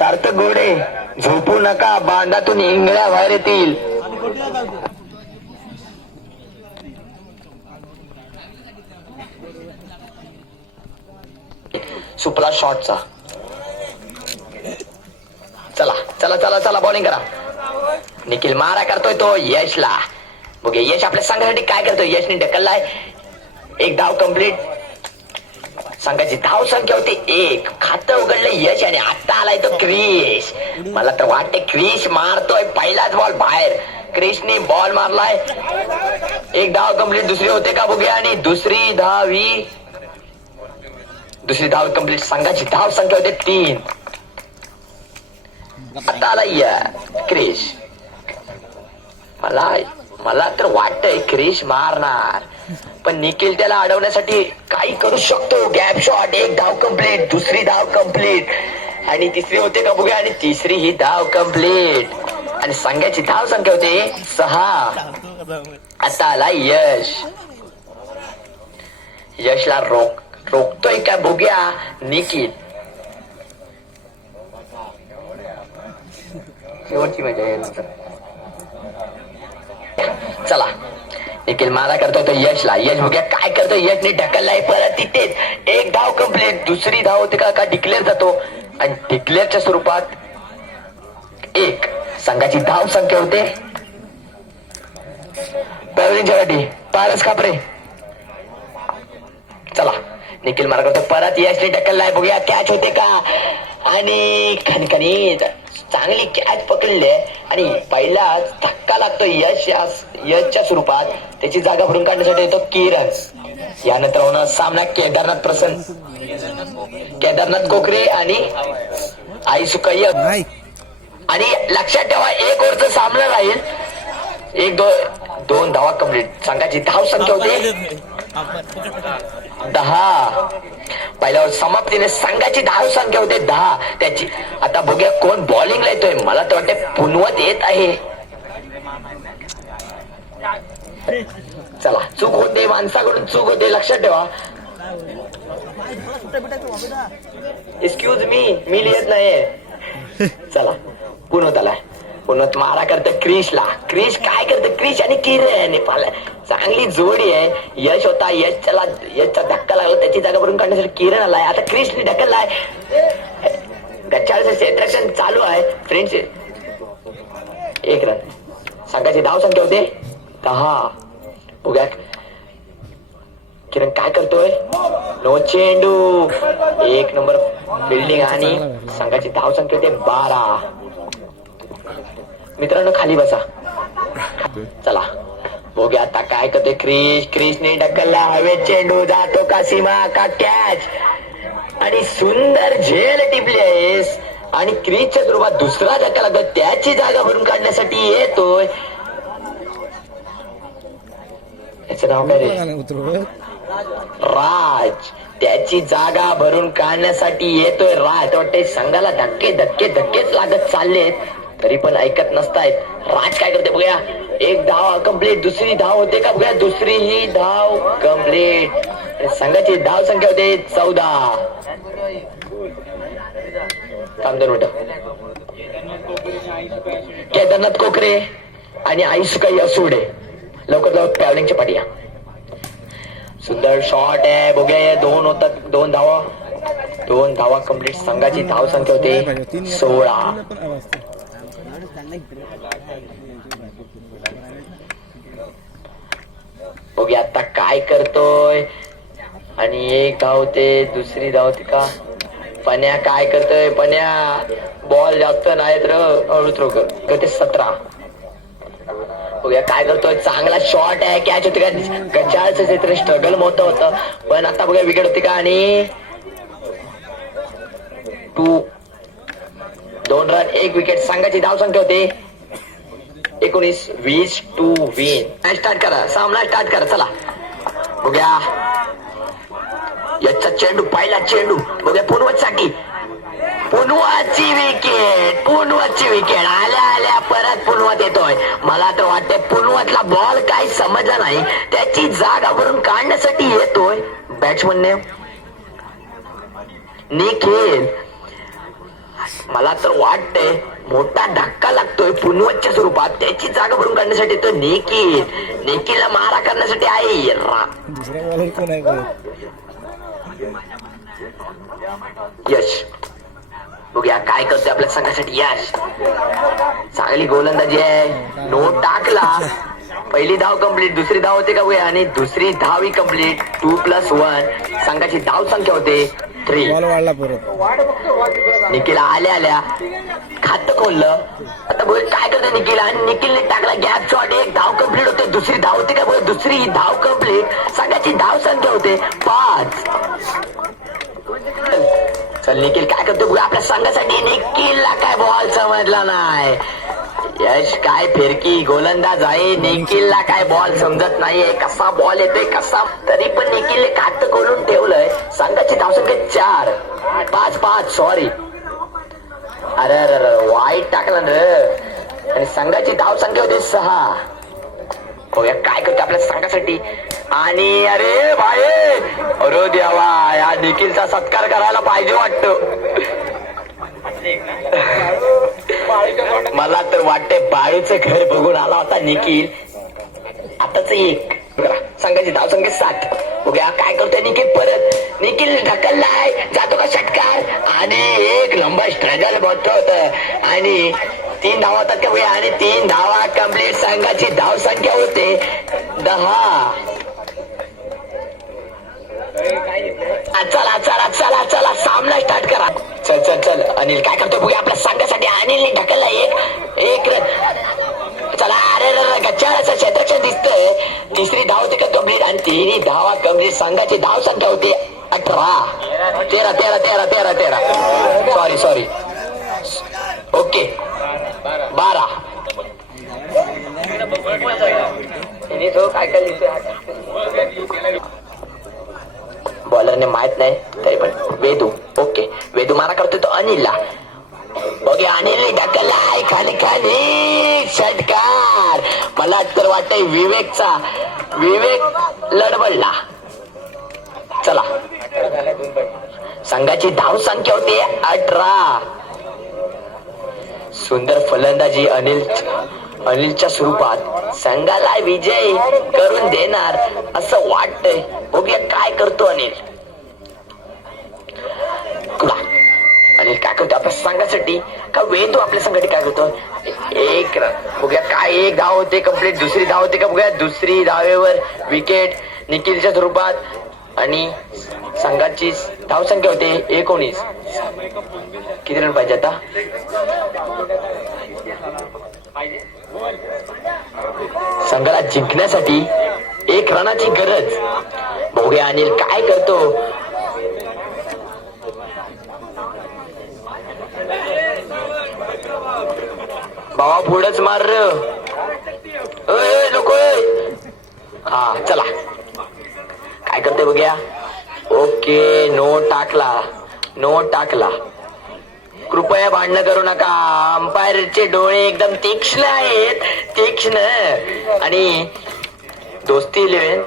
सार्थक घोडे झोपू नका, बांधातून इंगळ्या बाहेर येतील. सुपला शॉटचा. चला चला चला चला बॉलिंग करा. निखिल मारा करतोय तो यशला. बघे यश आपल्या संघासाठी काय करतोय. यशने ढकललाय. एक धाव कंप्लीट. संघाची धाव संख्या होती 1. खातं उघडलं यश आणि आता आलाय तो क्रिश. मला तर वाटते क्रिश मारतोय पहिलाच बॉल बाहेर. क्रिशने बॉल मारलाय. एक धाव कंप्लीट. दुसरी होते का बघूया. आणि दुसरी धाव कंप्लीट. संघाची धाव संख्या होते 3. आता आलाय क्रिश. मला तर वाटतंय क्रिश मारणार, पण निखिल त्याला अडवण्यासाठी काही करू शकतो. Gap shot. एक धाव कंप्लीट. दुसरी धाव कंप्लीट. आणि तिसरी होते का बघूया. आणि तिसरी ही धाव कंप्लीट. आणि संघाची धाव संख्या होते 6. आता आला यश. यशला रोखतोय का बघूया निखिल. शेवटची मजा यानंतर. चला निखिल मारा करतोय तो यशला. यश बघूया काय करतोय. यशने ढकललाय परत तिथेच. एक धाव कंप्लीट. दुसरी धाव होते का डिक्लेअर जातो. आणि डिक्लेअरच्या स्वरूपात 1. संघाची धाव संख्या होते पारस खापरे. चला निखिल मारा करतो परत. यशने ढकललाय बघूया कॅच होते का. आणि खणखणीत चांगली कॅच पकडले. आणि पहिला धक्का लागतोय यशच्या स्वरूपात. त्याची जागा भरून काढण्यासाठी येतो किरण. यानंतर होणार सामना केदारनाथ कोकरे आणि आई सुकय्य. आणि लक्षात ठेवा 1 ओव्हरचा सामना राहील. 1-2 धावा कंप्लीट. संघाची धाव संख्या होती 10. पहिल्या समाप्तीने संघाची धाव संख्या होते 10. त्याची आता बघूया कोण बॉलिंगला येतोय. मला तर वाटते पुनवत येत आहे. चला चूक होते, माणसाकडून चूक होते, लक्षात ठेवा. एक्सक्यूज मी लिहित नाही. चला पुनवत आलाय. पुनवत मारा करतं क्रिशला. क्रिश काय करतं. क्रिश आणि किरण चांगली जोडी आहे. यश होता. यशचा धक्का लागला. त्याची जागा भरून काढण्यासाठी किरण आलाय. आता क्रिशने ढकललाय. गच्चाळचं क्षेत्ररक्षण चालू आहे फ्रेंड्स. 1 रन. संघाची धाव संख्या होते 10. बघूया किरण काय करतोय. नो चेंडू. 1 नंबर फिल्डिंग. आणि संघाची धाव संख्या होते 12. मित्रांनो खाली बसा. चला बघूया आता काय करतोय क्रिशने ढकलला. हवेत चेंडू जातो का सीमा का कॅच. आणि सुंदर झेल टिपली आहेस. आणि क्रिशच्या स्वरूपात दुसरा धक्का लागतो. त्याची जागा भरून काढण्यासाठी येतोय. याचं नाव काय रे. राज. त्याची जागा भरून काढण्यासाठी येतोय राज. वाटतंय संघाला धक्केच लागत चाललेत, तरी पण ऐकत नसतायत. राज काय करते बघूया. 1 धाव कंप्लीट. दुसरी धाव होते का बघूया. दुसरी ही धाव कंप्लीट. संघाची धाव संख्या होते 14. केदारनाथ कोकरे आणि आई सुकाई असुडे लवकर ट्रॅव्हलिंगच्या पाठी या. सुंदर शॉट आहे बघूया. 2 होतात. 2 धावा कंप्लीट. संघाची धाव संख्या होते 16. बघूया आता काय करतोय. आणि 1 धाव होते. दुसरी धाव होती का. पण्या काय करतोय. पण्या बॉल जास्त नाही तर हळू थ्रो करते 17. बघूया काय करतोय. चांगला शॉट आहे. कॅच होती का. गचाळचं क्षेत्र स्ट्रगल मोठं होतं, पण आता बघूया विकेट होती का. आणि 2 रन 1 विकेट. संघाची धाव संख्या होते 19. 20 टू विन. स्टार्ट करा. सामना स्टार्ट करा. चला बघूया. याचा चेंडू. पहिला चेंडू बघूया पुनवतसाठी. पुनवतची विकेट. आल्या परत पुनवत येतोय. मला तर वाटतंय पुनवतला बॉल काही समजला नाही. त्याची जागा भरून काढण्यासाठी येतोय बॅट्समनने निखिल. मला तर वाटतंय मोठा धक्का लागतोय पुनवतच्या स्वरूपात. त्याची जागा भरून काढण्यासाठी तो निखिलला मारा करण्यासाठी आहे. दुसरा बॉलर कोण आहे बरं? यश बघूया काय करतोय आपल्या संघासाठी. यश चांगली गोलंदाजी आहे. नोट टाकला. पहिली धाव कंप्लीट. दुसरी धाव होते का बघूया आणि दुसरी धाव ही कंप्लीट. 2+1 संघाची धाव संख्या होते 3. बॉल वाढला परत. निखिल आल्या खात खोललं. आता बघ काय करतोय निखिल आणि निखिलने टाकला गॅप शॉट. एक धाव कंप्लीट होते. दुसरी धाव होते का बघ. दुसरी धाव कंप्लीट. संघाची धाव संख्या होते 5. चल निखिल काय करतोय बघ आपल्या संघासाठी. निखिलला काय बॉल समजला नाही. यश काय फिरकी गोलंदाज आहे. निखिलला काय बॉल समजत नाहीये. कसा बॉल येतोय कसा. तरी पण निखिलने खात खोलून ठेवलंय. संघाची धावसंख्या 4. 5 सॉरी. अरे वाईट टाकलं ना. आणि संघाची धावसंख्या होती 6. बघूया काय करतो आपल्या संघासाठी. आणि अरे भाई अरे देवा या निखिलचा सत्कार करायला पाहिजे वाटतो. मला तर वाटते बाळूचं घर बघून आला होता निखिल. आताच 1. संघाची धावसंख्या 7. बघूया काय करतोय निखिल. परत निखिल ढकललाय. जातो का षटकार आणि एक लंबा स्ट्रगल बघतो होत आणि 3 धावा होतात का बघूया आणि 3 धावा कंप्लीट. संघाची धाव संख्या होते 10. चला सामना स्टार्ट करा. चल अनिल काय करतो बघूया आपल्या संघासाठी. अनिलने ढकलला एक चला. अरे गच्चाळ असं क्षेत्रक्षण दिसतंय. तिसरी धाव होती का कंप्लीट आणि 3 धावा कंप्लीट. संघाची धाव संख्या होती 18. 13 सॉरी ओके 12. बॉलरने माहित नाही तरी पण वेदू. ओके वेदू मारा करतोय तो अनिलला. बघे अनिलने ढकललाय खाली षटकार. मला तर वाटतंय विवेक लढबडला. चला संघाची धाव संख्या होती 18. सुंदर फलंदाजी अनिलच्या स्वरूपात संघाला विजय करून देणार असं वाटतंय. बघूया काय करतो अनिल काय करतो आपल्या संघासाठी. का वेदू आपल्या संघासाठी काय करतो. एक बघूया काय. एक धाव होते कंप्लीट. दुसरी धाव होते का बघूया. दुसरी धावेवर विकेट निखिलच्या स्वरूपात आणि संघाची धाव संख्या होते 19. किती रन पाहिजे आता. संघाला जिंकण्यासाठी 1 रनाची गरज. बघूया अनिल काय करतो. बाबा पुढंच मार नको. हा चला काय करते बघूया. ओके नोट टाकला. कृपया भांडणं करू नका. अंपायरचे डोळे एकदम तीक्ष्ण आहेत. आणि दोस्ती 11